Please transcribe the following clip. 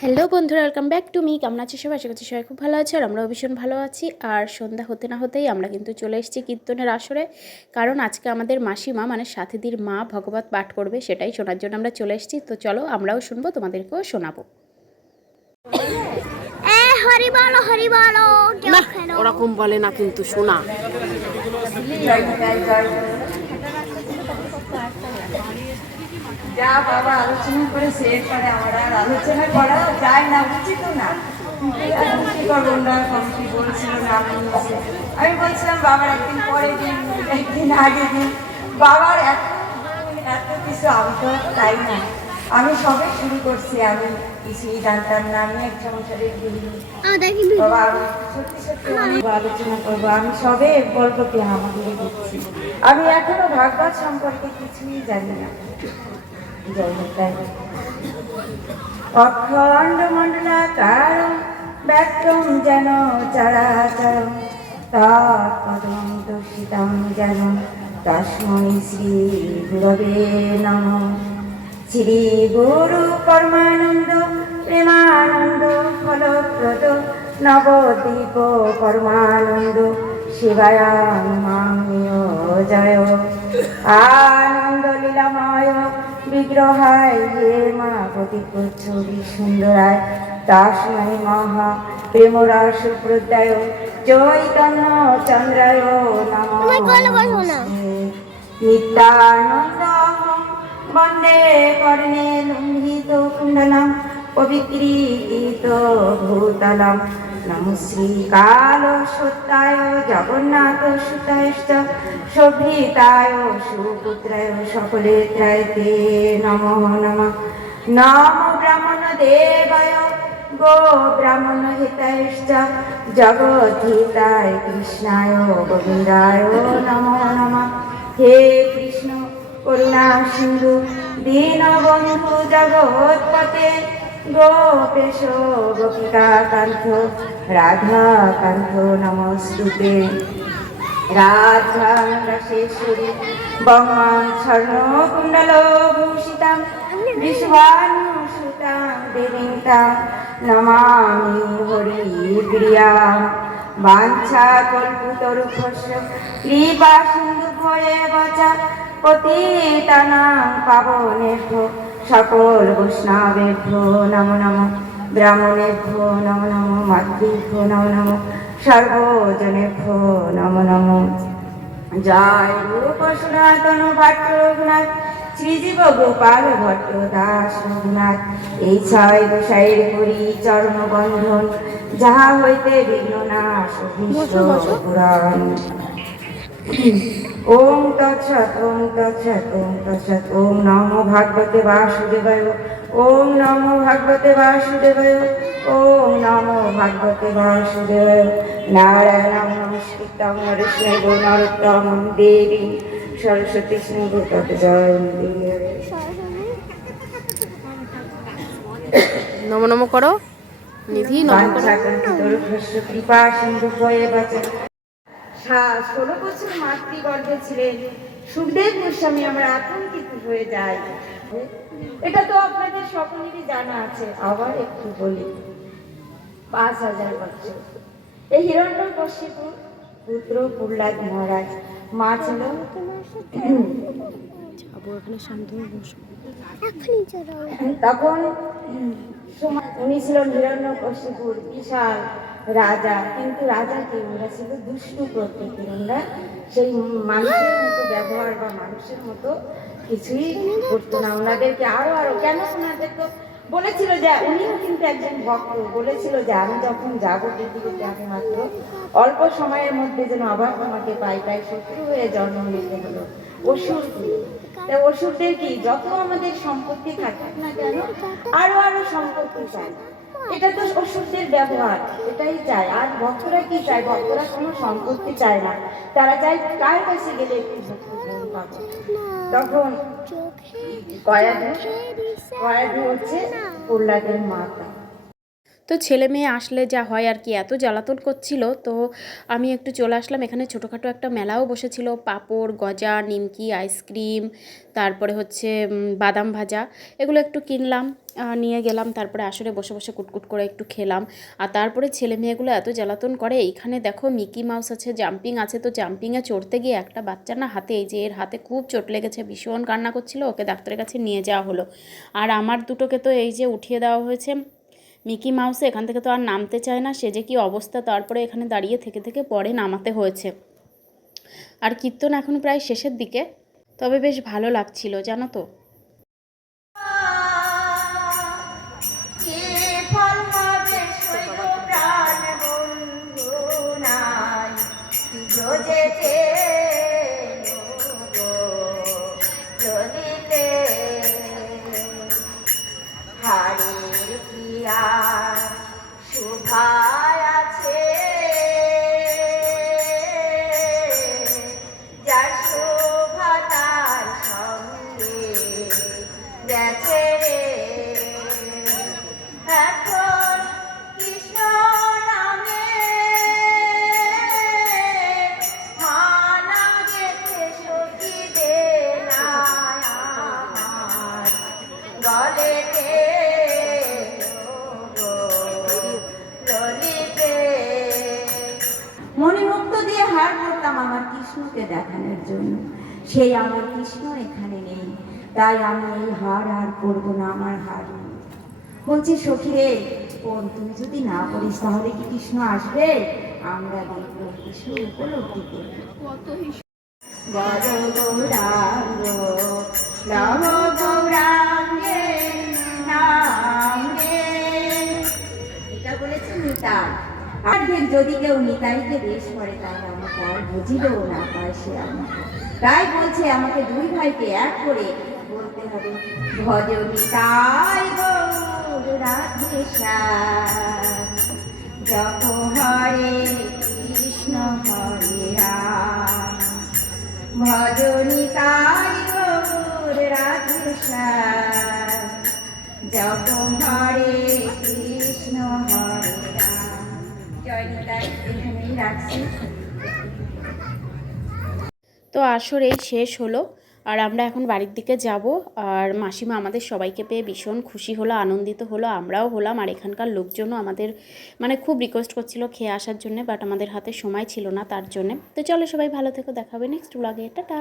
Hello বন্ধুরা welcome back to me কেমন আছে সবাই? আশা করছি সবাই খুব ভালো আছে আর আমরাও ভীষণ ভালো আছি। আর সন্ধ্যা হতে না হতেই আমরা কিন্তু চলে এসেছি কীর্তনের আসরে। কারণ আজকে আমাদের মাসিমা মানে সাথীদির মা ভগবত পাঠ করবে সেটাই শোনার জন্য আমরা চলে এসেছি। তো চলো আমরাও শুনব তোমাদেরকেও শোনাবো। এ হরি বলো হরি বলো কেউ না খেলো। ওরকম বলে না কিন্তু শোনা। যা বাবা আলোচনা করে শেষ করে আমরা আর আলোচনা করা যায় না উচিত না। কমিটি বলছিল না আমি বলছিলাম বাবার একদিন পরে দিন একদিন আগে দিন বাবার এত এত কিছু আমি তাই না। আমি সবে শুরু করছি আমি কিছুই জানতাম না আমি এক সংসারের আমাদের বাবা আমি সত্যি সত্যি অনেক আলোচনা করব আমি সবে বলব কি আমাকে দিচ্ছি। আমি এখনও ভাগবত সম্পর্কে কিছুই জানি না। অখণ্ড মণ্ডলাকার ব্যক্তম যেন চরাচর। তৎপদম দর্শিতম যেন তস্মৈ শ্রী গুরবে নম। শ্রী গুরু পরমানন্দ, প্রেমানন্দ, ফলপ্রদ, নবদ্বীপ পরমানন্দ। শিবায় মামিয় জয়। আনন্দ লীলাময় বিগ্রহায় হে মা সুন্দরায় তাসময় মহা প্রেমরস প্রদায় চৈতন্য চন্দ্রায় নম নিত্যানন্দ বন্দে কর্ণে লুণ্ঠিত কুণ্ডলম পবিত্রীত ভূতলম। নম শ্রীকাল সত্যায় জগন্নাথ সুতায়শ্চ শোভিতায় সুপুত্রায় সকলে ত্রায়তে নম নম নম ব্রাহ্মণ দেবায় গো ব্রাহ্মণ হিতায়শ্চ জগদ্ধিতায় কৃষ্ণায় গোবিন্দায় নম নম হে কৃষ্ণ করুণা সিন্ধু দীনবন্ধু জগৎপতে গোপেশ গোপিকা কান্ত রাধা কান্ত নমস্তুতে রাধা রসেশ্বরী বঙ্গাং স্বর্ণ কুণ্ডল ভূষিতাম বিশ্বানুসুতাং দেবীং তাং নমামি হরি প্রিয়াম বাঞ্ছা সকল বৈষ্ণবেভ্যো নম নম ব্রাহ্মণেভ্যো নম নম মাতৃভ্যো নম নম সর্বজনেভ্যো নম নম। জয় রূপ সনাতন ভট্ট রঘুনাথ শ্রীজীব গোপাল ভট্ট দাস রঘুনাথ। এই ছয় গোসাইয়ের করি চরণ বন্ধন যাহা হইতে বিঘ্ন নাশ পুরাণ। ওম তৎসৎ ওম তৎসৎ ওম তৎসৎ ওম নমো ভাগবতে বাসুদেবায় ওম নমো ভাগবতে বাসুদেবায় ওম নমো ভাগবতে বাসুদেবায় নারায়ণ নমস্কৃতং নরসিংহ নরোত্তম দেবী সরস্বতী সিংহ তত জয়ন্তী। নম নম করো। নিধি নম করো। কৃপা সিন্ধু ভয়ে বাঁচা। ষোলো বছর মাতৃগর্ভে ছিলেন। সুখদেব গোস্বামী আমরা আতঙ্কিত হয়ে যাই। এটা তো আপনাদের সকলেরই জানা আছে। আবার একটু বলি পাঁচ হাজার বছর। এই হিরণ্য পুত্র প্রহ্লাদ মহারাজ মা ছিল তখন সময় উনি ছিলেন হিরণ্য বিশাল রাজা, কিন্তু রাজা কি? ওরা ছিল দুষ্টু প্রকৃতির। ওরা সেই মানুষের মতো ব্যবহার বা মানুষের মতো কিছুই করতো না। ওনাদেরকে আরও আরও, কেন ওনাদের তো বলেছিল যে, উনিও কিন্তু একজন ভক্ত। বলেছিল যে, আমি যখন যাব পৃথিবীতে, আমি মাত্র অল্প সময়ের মধ্যে যেন আবার তোমাকে পাই তাই শত্রু হয়ে জন্ম নিতে হলো। অসুর। তা অসুরদের কি? যত আমাদের সম্পত্তি থাকুক না কেন, আরও আরও সম্পত্তি চাই এটা তো অসুরদের ব্যবহার এটাই চায় আর ভক্তরা কি চায়? ভক্তরা কোনো সম্পত্তি চায় না। তারা চায় কার কাছে গেলে একটু পাবো? তখন কয়াদু কয়াধু হচ্ছে প্রহ্লাদের মাতা। তো ছেলে মেয়ে আসলে যা হয় আর কি, এত জ্বালাতন করছিল। তো আমি একটু চলে আসলাম, এখানে ছোটোখাটো একটা মেলাও বসেছিল, পাঁপড়, গজা, নিমকি, আইসক্রিম, তারপরে হচ্ছে বাদাম ভাজা, এগুলো একটু কিনলাম নিয়ে গেলাম, তারপরে আসরে বসে বসে কুটকুট করে একটু খেলাম। আর তারপরে ছেলে মেয়েগুলো এত জ্বালাতন করে, এইখানে দেখো মিকি মাউস আছে, জাম্পিং আছে, তো জাম্পিংয়ে চড়তে গিয়ে একটা বাচ্চা না হাতে, এই যে এর হাতে খুব চোট লেগেছে, ভীষণ কান্না করছিল, ওকে ডাক্তারের কাছে নিয়ে যাওয়া হলো। আর আমার দুটোকে তো এই যে উঠিয়ে দেওয়া হয়েছে মিকি মাউসে এখান থেকে তো আর নামতে চায় না, সে যে কি অবস্থা তারপরে এখানে দাঁড়িয়ে থেকে থেকে পরে নামাতে হয়েছে। আর কীর্তন এখন প্রায় শেষের দিকে, তবে বেশ ভালো লাগছিল, জানো তো। কি কি কৃষ্ণকে দেখানোর জন্য। সেই আমার কৃষ্ণ এখানে নেই। তাই আমি এই হার আর করব না আমার হার। বলছি সখী রে বোন তুই যদি না করিস তাহলে কি কৃষ্ণ আসবে? আমরা দেখব কৃষ্ণ উপলব্ধি করব। বড় গৌরাঙ্গ নব গৌরাঙ্গে নামে। এটা বলেছে নিতাই। আর যদি কেউ নিতাইকে বেশ করে তাহলে তার বুঝিলেও না পায় সে আমাকে। তাই বলছে, আমাকে দুই ভাইকে এক করে বলতে হবে। ভজ নিতাই গৌর রাধে শ্যাম জপ হরে কৃষ্ণ হরে রাম। ভজনী তাই গৌর রাধে শ্যাম জপ হরে কৃষ্ণ হরে রাম। জয় নিতাই, এখানেই রাখছি। তো আসর এই শেষ হলো। আর আমরা এখন বাড়ির দিকে যাব। আর মাসিমা আমাদের সবাইকে পেয়ে ভীষণ খুশি হলো, আনন্দিত হলো, আমরাও হলাম। আর এখানকার লোকজনও আমাদের মানে খুব রিকোয়েস্ট করছিল খেয়ে আসার জন্য বাট আমাদের হাতে সময় ছিল না তার জন্যে। তো চলো সবাই ভালো থেকো দেখাবে নেক্সট ব্লগে টাটা!